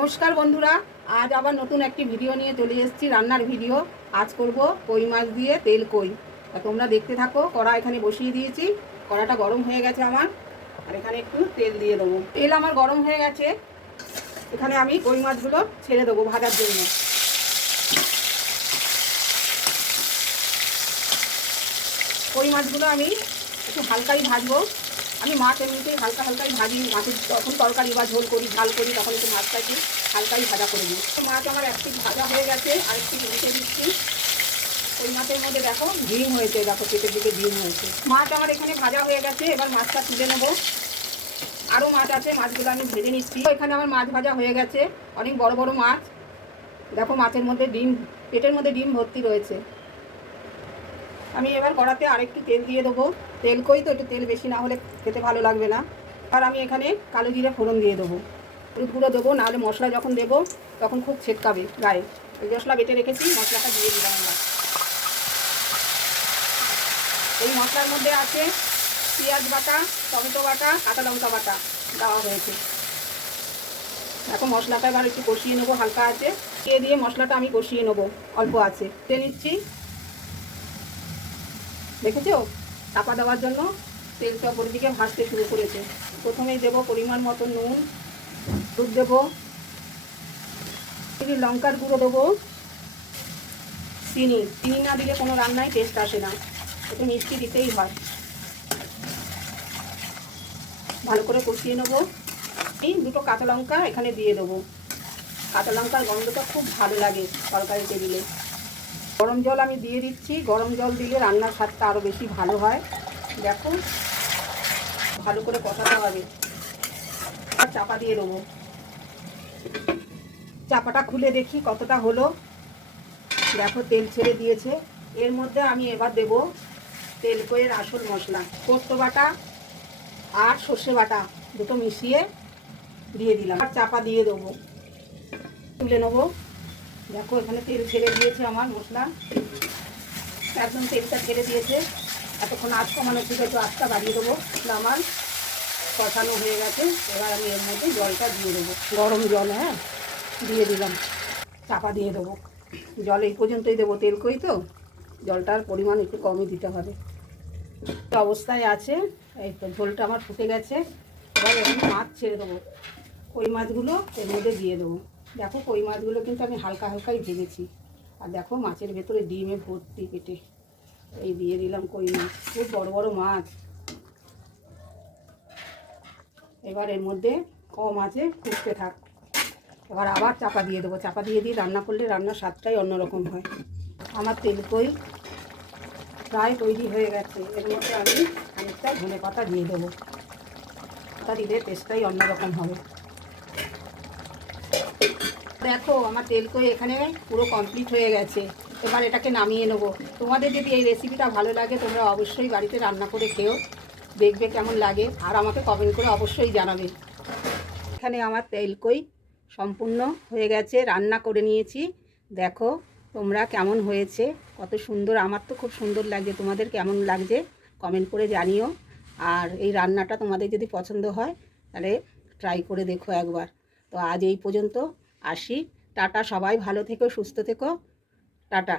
নমস্কার বন্ধুরা, আজ আবার নতুন একটি ভিডিও নিয়ে চলে এসেছি, রান্নার ভিডিও। আজ করব কই মাছ দিয়ে তেল কই। তোমরা দেখতে থাকো। কড়া এখানে বসিয়ে দিয়েছি, কড়াটা গরম হয়ে গেছে আমার। আর এখানে একটু তেল দিয়ে দেবো। তেল আমার গরম হয়ে গেছে, এখানে আমি কই মাছগুলো ছেড়ে দেবো ভাজার জন্য। কই মাছগুলো আমি একটু হালকাই ভাজবো। আমি মাছ এমনিতেই হালকা হালকাই ভাজি। মাছের যখন তরকারি বা ঝোল করি, ঝাল করি, তখন একটু মাছটাকে হালকাই ভাজা করে দিই। মাছ আমার একটি ভাজা হয়ে গেছে, আর একটি রেখে দিচ্ছি। ওই মাছের মধ্যে দেখো ডিম হয়েছে, দেখো পেটের দিকে ডিম হয়েছে। মাছ আমার এখানে ভাজা হয়ে গেছে, এবার মাছটা তুলে নেবো। আরও মাছ আছে, মাছগুলো আমি ভেজে নিচ্ছি। এখানে আমার মাছ ভাজা হয়ে গেছে, অনেক বড় বড় মাছ। দেখো মাছের মধ্যে ডিম, পেটের মধ্যে ডিম ভর্তি রয়েছে। আমি এবার কড়াতে আরেকটু তেল দিয়ে দেবো। তেল কই তো, একটু তেল বেশি না হলে খেতে ভালো লাগবে না। আর আমি এখানে কালো জিরে ফোড়ন দিয়ে দেবো। হলুদ গুঁড়ো দেবো, নাহলে মশলা যখন দেবো তখন খুব ছেটকাবে গায়ে। ওই মশলা বেটে রেখেছি, মশলাটা দিয়ে দিলাম আমরা। এই মশলার মধ্যে আছে পেঁয়াজ বাটা, টমেটো বাটা, কাঁচা লঙ্কা বাটা দেওয়া হয়েছে। এখন মশলাটা এবার একটু কষিয়ে নেবো, হালকা আছে দিয়ে মশলাটা আমি কষিয়ে নেবো। অল্প আছে দিয়ে নিচ্ছি। দেখেছো, চাপা দেওয়ার জন্য তেলটা উপরের দিকে ভাজতে শুরু করেছে। প্রথমেই দেবো পরিমাণ মতো নুন, দুধ দেবো, লঙ্কার গুঁড়ো দেবো, চিনি না দিলে কোনো রান্নায় টেস্ট আসে না, একটু মিষ্টি দিতেই হয়। ভালো করে কষিয়ে নেবো। এই দুটো কাঁচা লঙ্কা এখানে দিয়ে দেবো। কাঁচা লঙ্কার গন্ধটা খুব ভালো লাগে তরকারি টেবিলে। গরম জল আমি দিয়ে দিচ্ছি। গরম জল দিলে রান্নার স্বাদটা আরও বেশি ভালো হয়। দেখো ভালো করে কষাতে হবে। আর চাপা দিয়ে দেবো। চাপাটা খুলে দেখি কতটা হলো। দেখো তেল ছেড়ে দিয়েছে। এর মধ্যে আমি এবার দেব তেল কইয়ের আসল মশলা, পোস্ত বাটা আর সর্ষে বাটা দুটো মিশিয়ে দিয়ে দিলাম। আর চাপা দিয়ে দেবো, তুলে নেবো। দেখো এখানে তেল ছেড়ে দিয়েছে আমার মশলা, একদম তেলটা ছেড়ে দিয়েছে। এতক্ষণ আঁচ কমানো ছিল, একটু আঁচটা বাড়িয়ে দেবো। আমার কষানো হয়ে গেছে। এবার আমি এর মধ্যে জলটা দিয়ে দেবো, গরম জল। হ্যাঁ, দিয়ে দিলাম। চাপা দিয়ে দেবো। জল এই পর্যন্তই দেবো, তেল কই তো, জলটার পরিমাণ একটু কমই দিতে হবে। অবস্থায় আছে। এই তো ঝোলটা আমার ফুটে গেছে। এবার আমি মাছ ছেড়ে দেবো। কই মাছগুলো এর মধ্যে দিয়ে দেবো। দেখো কই মাছগুলো কিন্তু আমি হালকা হালকাই ভেজেছি। আর দেখো মাছের ভেতরে ডিমে ভর্তি পেটে। এই দিয়ে দিলাম কই মাছ, খুব বড় বড় মাছ। এবার এর মধ্যে কম আছে, ফুটতে থাক। এবার আবার চাপা দিয়ে দেবো। চাপা দিয়ে রান্না করলে রান্নার স্বাদটাই অন্যরকম হয়। আমার তেল কই প্রায় তৈরি হয়ে গেছে। এর মধ্যে আমি খানিকটা ধনে পাতা দিয়ে দেবো। পাতা দিলে টেস্টটাই অন্যরকম হবে। দেখো আমার তেল কই এখানে পুরো কমপ্লিট হয়ে গেছে। এবার এটাকে নামিয়ে নেবো। তোমাদের যদি এই রেসিপিটা ভালো লাগে, তোমরা অবশ্যই বাড়িতে রান্না করে খেও, দেখবে কেমন লাগে, আর আমাকে কমেন্ট করে অবশ্যই জানাবে। এখানে আমার তেল কই সম্পূর্ণ হয়ে গেছে, রান্না করে নিয়েছি। দেখো তোমরা কেমন হয়েছে, কত সুন্দর। আমার তো খুব সুন্দর লাগছে, তোমাদের কেমন লাগছে কমেন্ট করে জানিও। আর এই রান্নাটা তোমাদের যদি পছন্দ হয় তাহলে ট্রাই করে দেখো একবার। তো আজ এই পর্যন্ত, আসি। টাটা, সবাই ভালো থেকো, সুস্থ থেকো। টাটা।